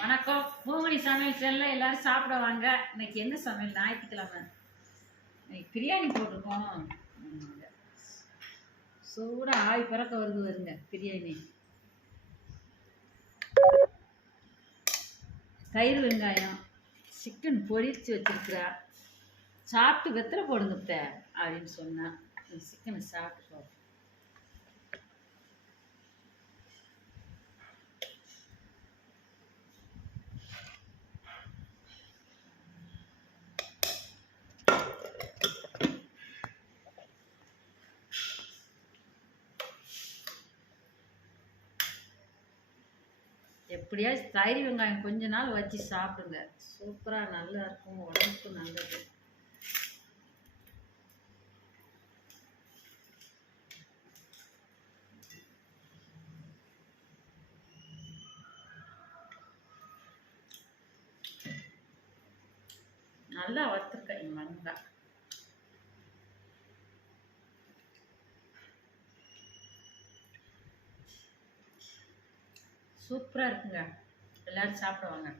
வணக்கம். பூமணி சமையல் செல்ல எல்லாரும் சாப்பிட வாங்க. இன்னைக்கு என்ன சமையல்? ஞாயிற்றுக்கிழமை. இன்னைக்கு பிரியாணி போட்டிருக்கோம். சூடா ஆவி பறக்க வருங்க பிரியாணி. தயிர் வெங்காயம் சிக்கன் பொரிச்சு வச்சிருக்கிறா. சாப்பிட்டு வெத்தலை போடுங்க அப்படின்னு சொன்னா சிக்கனை சாப்பிட்டு போ. எப்படியாச்சும் தயிர் வெங்காயம் கொஞ்ச நாள் வச்சு சாப்பிடுங்க. சூப்பராக நல்லா இருக்கும், உடம்புக்கு நல்லது. நல்லா வறுத்துருக்கேன் மங்கா. சூப்பராக இருக்குங்க. எல்லாரும் சாப்பிடுவாங்க.